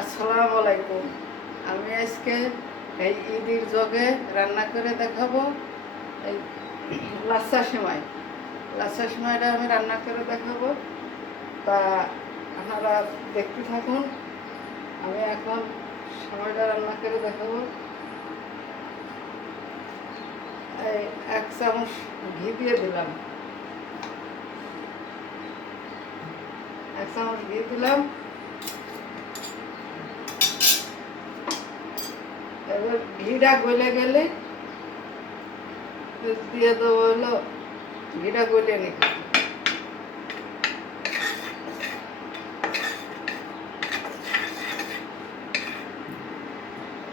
আসসালামু আলাইকুম। আমি আজকে এই ঈদের জগে রান্না করে দেখাবো এই লাচ্ছা সেমাই। লাচ্ছা সেমাইটা আমি রান্না করে দেখাবো, তা আপনারা দেখতে থাকুন। আমি এখন সেমাইটা রান্না করে দেখাবো। এই 1 চামচ ঘি দিয়ে দিলাম, 1 চামচ ঘি দিলাম। এবার ঘিটা গলে গেলে দিয়ে দেবো হলো, ঘিটা গলে নিই।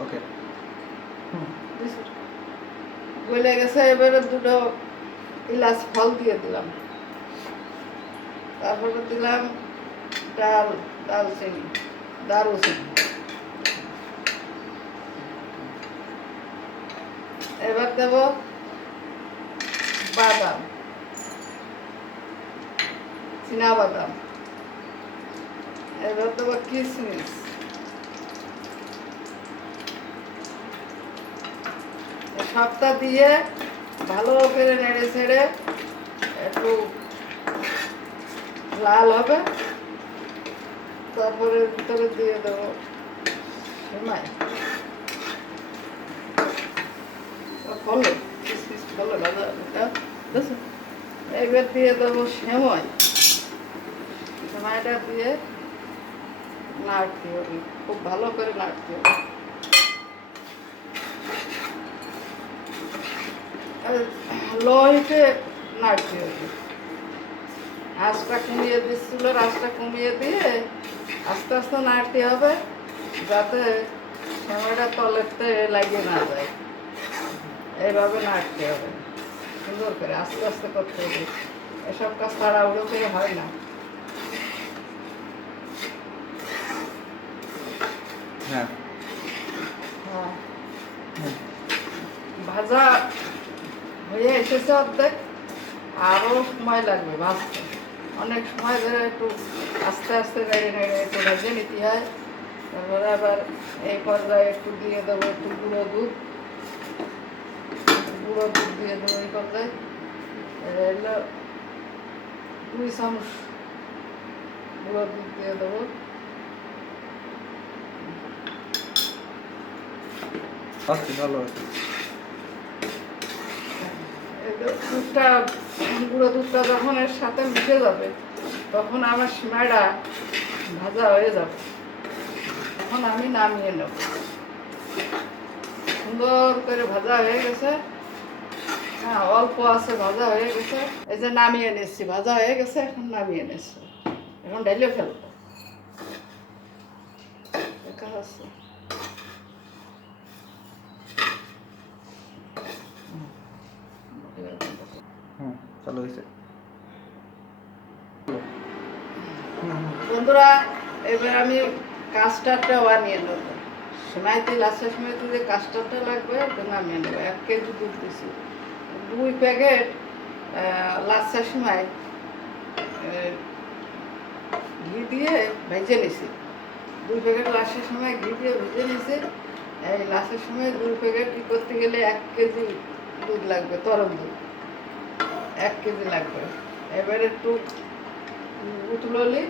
ওকে, গলে গেছে, এবারে দুটো এলাচ ফল দিয়ে দিলাম, তারপরে দিলাম দারুচিনি। এবার দেব বাদাম, চীনা বাদাম। এবার দেবো কিশমিশ। সবটা দিয়ে ভালো করে নেড়ে ছেড়ে একটু লাল হবে, তারপরে ভিতরে দিয়ে দেবো সেমাই। ফলো কিশমিশ ফলো ভাজা বুঝছো। এবার দিয়ে দেবো সেমাই। সেমাইটা দিয়ে নাড়তে হবে, খুব ভালো করে নাড়তে হবে। লো হিটে নাড়তে হবে। আঁচটা কমিয়ে দিচ্ছিল, আঁচটা কমিয়ে দিয়ে আস্তে আস্তে নাড়তে হবে, যাতে সেমাইটা তলেতে লাগিয়ে না যায়। এইভাবে নাড়তে হবে সুন্দর করে, আস্তে আস্তে করতে হবে। এসব কাজ তাড়াহুড়ো করে হয় না। হ্যাঁ হ্যাঁ, ভাজা হয়ে এসেছে অর্ধেক, আরও সময় লাগবে ভাজতে। অনেক সময় ধরে একটু আস্তে আস্তে নেড়ে নেড়ে একটু ভেজে নিতে হয়। তারপরে আবার এই পর্যায়ে একটু দিয়ে দেবো একটু গুঁড়ো দুধ দিয়ে দেবো এই পর্যায়ে। এলো 2 চামচ গুঁড়ো দুধ দিয়ে দেবো। ভালো আছে। দুধটা, গুঁড়ো দুধটা যখন এর সাথে মিশে যাবে, তখন আমার সিমাইটা ভাজা হয়ে যাবে। তখন আমি নামিয়ে নেব। সুন্দর করে ভাজা হয়ে গেছে। হ্যাঁ, অল্প আছে, ভাজা হয়ে গেছে। এই যে নামিয়ে নিচ্ছি, ভাজা হয়ে গেছে, এখন নামিয়ে নিচ্ছি। এখন ঢেলে ফেলবো। দেখা যাচ্ছে। চালু হয়েছে। বন্ধুরা, এবার আমি কাস্টারটা বানিয়ে নেব। সেমাইতে লাচ্ছার সময়তে যে কাস্টারটা লাগবে ওটা নামিয়ে নেবো। 1 কেজি দুধ দিচ্ছি, 2 প্যাকেট লাচ্ছার সময় ঘি দিয়ে ভেজে নিছি। 2 প্যাকেট লাচ্ছার সময় ঘি দিয়ে ভেজে নিছি। এই লাচ্ছার সময় 2 প্যাকেট ই করতে গেলে 1 কেজি দুধ লাগবে, তরল দুধ 1 কেজি লাগবে। এবার একটু উতললি,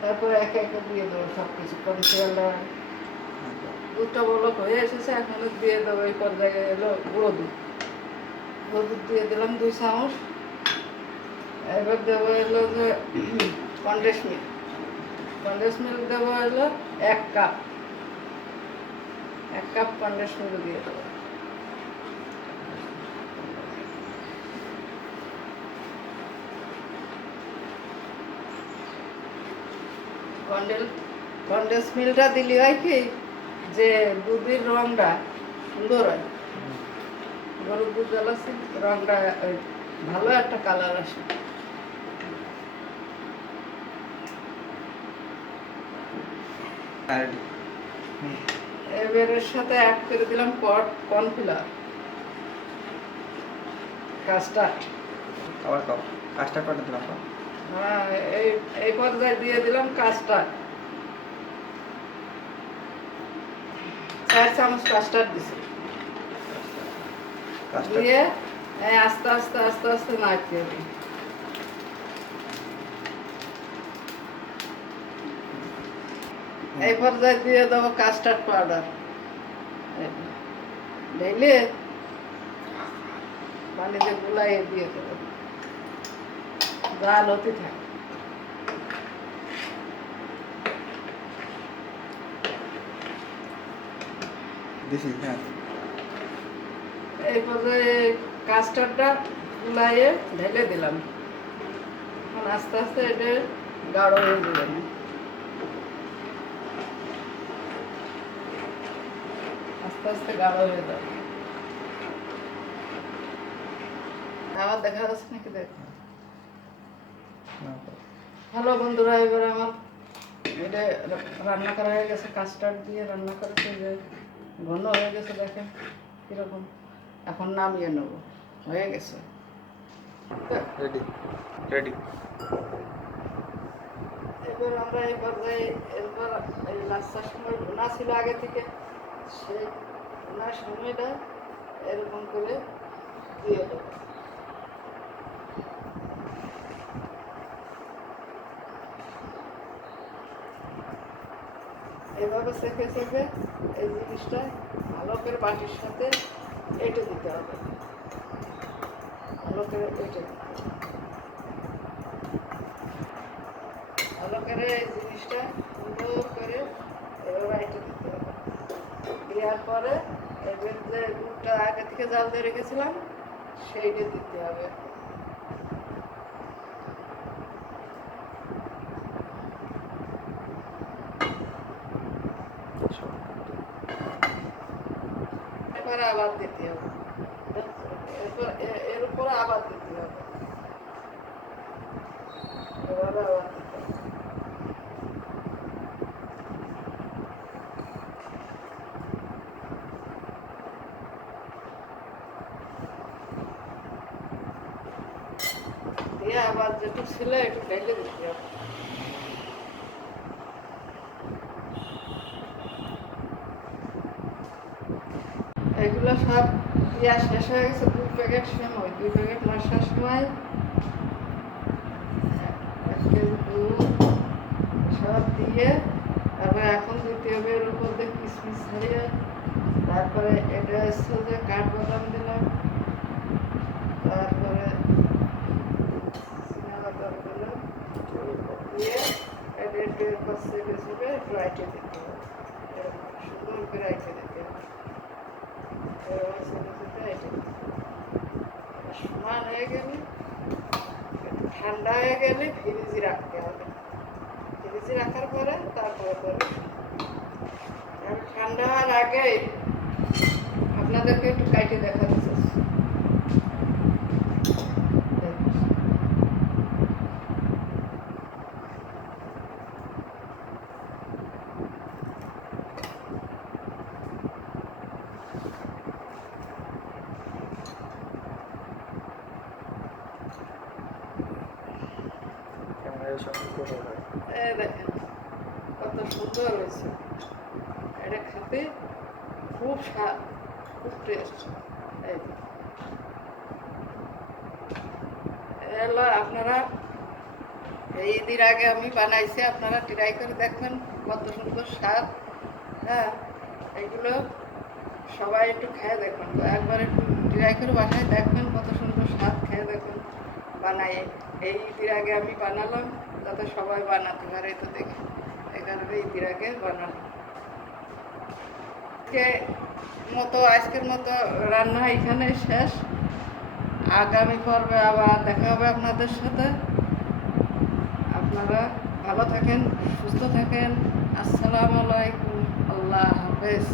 তারপরে একে একে দিয়ে দেবো সব কিছু। কনসিয়ালার দুধটা বলক হয়ে এসেছে, এখন দিয়ে দেবো এই পর্যায়ে এলো গুঁড়ো দুধ। গুঁড়ো দুধ দিয়ে দিলাম 2 চামচ। এবার দেবো এলো যে কনডেন্স মিল্ক। কনডেন্স মিল্ক দেবো এলো 1 কাপ। 1 কাপ কনডেন্স মিল্ক দিয়ে দেবো। কনডেন্স মিল্কটা দিলে হয় কি, যে দুধের রঙটা সুন্দর হয়। গরুর দুধ জ্বালাচ্ছি, রঙটা ভালো একটা কালার আসে। এবারের সাথে অ্যাড করে দিলাম কর্নফ্লাওয়ার, কাস্টার্ড। আবার কাস্টার্ড পাউডার দিলাম। হ্যাঁ, এই পর্যায়ে দিয়ে দিলাম কাস্টার্ড। 4 চামচ কাস্টার্ড দিছি, কাজটা দিয়ে এই আস্তে আস্তে আস্তে আস্তে নাড়তে হবে। এই পর্যায়ে দিয়ে দেবো কাস্টার্ড পাউডার, ঢেলে পানিতে গুলাইয়ে দিয়ে দেবো, জাল হতে থাকে। দিছি, হ্যাঁ। এই পর্যায়ে কাস্টার্ডটা গুলাইয়ে ঢেলে দিলাম। এখন আস্তে আস্তে এটা গাঢ় হয়ে যাবে, আস্তে আস্তে গাঢ় হয়ে যাবে। আমার দেখা যাচ্ছে নাকি? দেখ হ্যালো বন্ধুরা, এবার আমার এটা রান্না করা হয়ে গেছে, কাস্টার্ড দিয়ে রান্না করেছে, যে ঘন হয়ে গেছে, দেখেন কীরকম। এখন নামিয়ে নেব, হয়ে গেছে। Ready ready. এবার আমরা এই পর্যায়ে এরপর এই লাস্টার সময় ভুনা ছিল আগে থেকে, সেই ভুনার সময়টা এরকম করে দিয়ে দেবো। এভাবে সেঁকে সেঁকে এই জিনিসটা ভালো করে বাটির সাথে এঁটে দিতে হবে, ভালো করে এঁটে দিতে হবে। ভালো করে এই জিনিসটা সুন্দর করে এভাবে এঁটে দিতে হবে। দেওয়ার পরে এবার যে দুধটা আগে থেকে জাল দিয়ে রেখেছিলাম সেইটা দিতে হবে। এরপরে আবার দিতে হবে, এরপর এর উপরে আবার দিতে হবে, এভাবে আবার দিতে হবে। দিয়ে আবার যেটুকু ছিল একটু ঢেলে দিতে হবে। এগুলো সব দেওয়া শেষ হয়ে গেছে, 2 প্যাকেট সময়, 2 প্যাকেট মাসার সময় 1 কেজি দুধ সব দিয়ে তারপরে এখন দিতে হবে এর উপর দিয়ে কিশমিশ ছাড়িয়ে, তারপরে এটা হচ্ছে যে কাঠবাদাম দিলাম, তারপরে চিনাবাদাম দিলাম, দিয়ে এটা একটু এরপর সেঁকে সেঁকে একটু আইটে দিতে হবে, এরকম সুন্দর করে আইটে দিতে হবে। সমান হয়ে গেলে, ঠান্ডা হয়ে গেলে ফ্রিজে রাখতে হবে। ফ্রিজে রাখার পরে তারপরে করবে। ঠান্ডা হওয়ার আগে আপনাদেরকে একটু কাইটে দেখা দিচ্ছে। দেখেন কত সুন্দর হয়েছে, এটা খেতে খুব স্বাদ, খুব টেস্ট। এই এলো আপনারা এই ঈদের আগে আমি বানাইছি, আপনারা ট্রাই করে দেখবেন কত সুন্দর স্বাদ। হ্যাঁ, এগুলো সবাই একটু খেয়ে দেখবেন, একবার একটু ট্রাই করে বাসায় দেখবেন কত সুন্দর স্বাদ, খেয়ে দেখবেন বানাই। এই ঈদের আগে আমি বানালাম যাতে সবাই বানাতে পারে, তো দেখে এই কারণে ঈদের আগে বানালাম। আজকের মতো রান্না এখানে শেষ। আগামী পর্বে আবার দেখা হবে আপনাদের সাথে। আপনারা ভালো থাকেন, সুস্থ থাকেন। আসসালামু আলাইকুম, আল্লাহ হাফেজ।